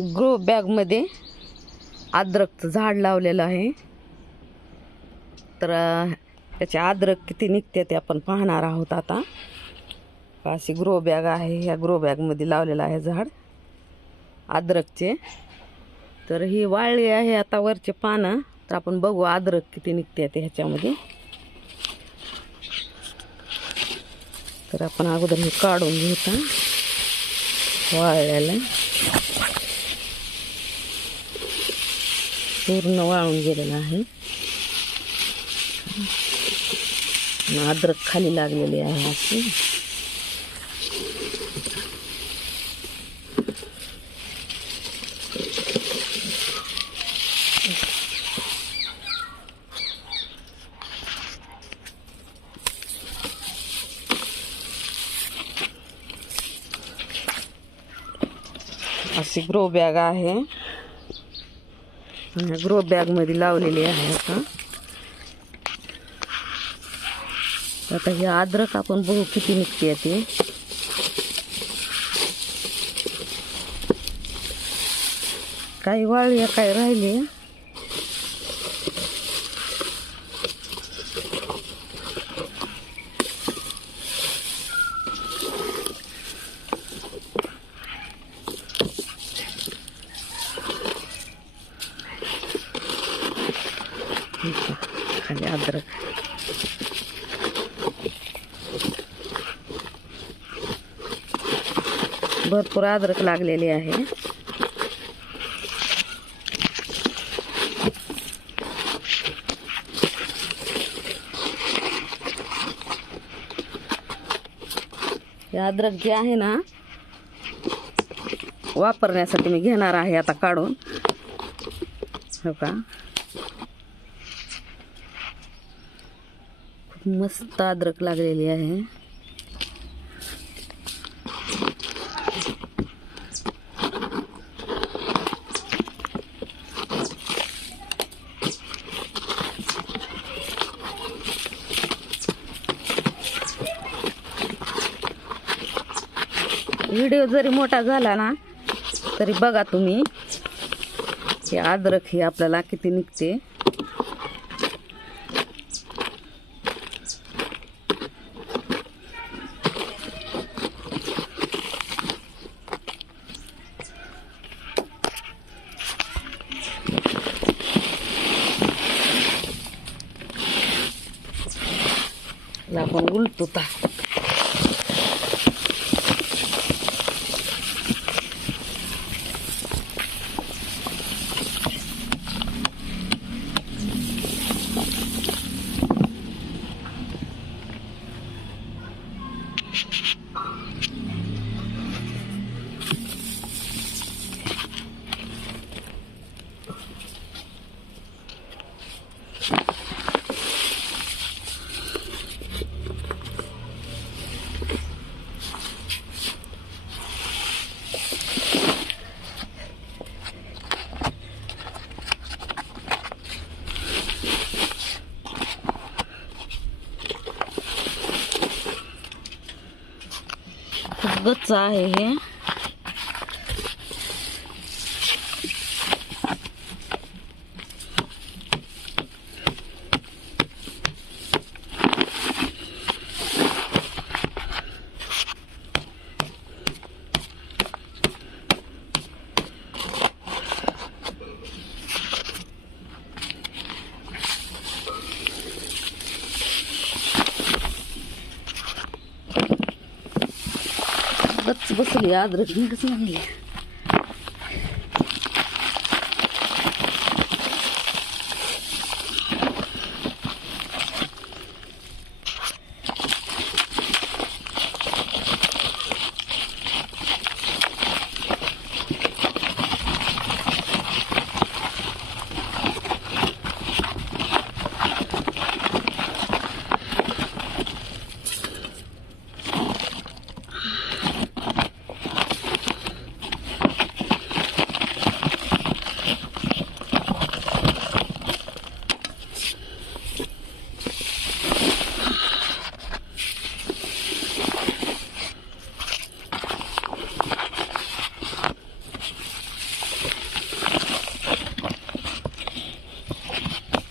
Grow बॅगमध्ये अद्रकचं झाड लावलेलं आहे. तर त्याचे अद्रक किती निघते ते आपण पाहणार आहोत आता. अशी ग्रो बॅग आहे ह्या ग्रो बॅगमध्ये लावलेलं आहे झाड. अद्रकचे. तर ही वाळली आहे आता वरचे पानं. तर आपण बघू अद्रक किती निघते ते ह्याच्यामध्ये. तर आपण अगोदर हे काढून घेता वाळलेलं. पूर्ण वाळून गेलेलं आहे अद्रक खाली लागलेली आहे ग्रो ग्रो बॅगमध्ये लावलेली आहे आता. आता हे अद्रक आपण बघू किती निघते ते. काही वाळली काही राहिली खाली अद्रक. भरपूर अद्रक लागलेली आहे. हे अद्रक जे आहे ना वापरण्यासाठी मी घेणार आहे आता काढून. हो का? मस्त अद्रक लागलेली आहे. व्हिडिओ जरी मोठा झाला ना तरी बघा तुम्ही हे अद्रक हे आपल्याला किती निघते. याला आपण उलटू ता खूप गच्च आहे हे. Se você olhar, dragões assim,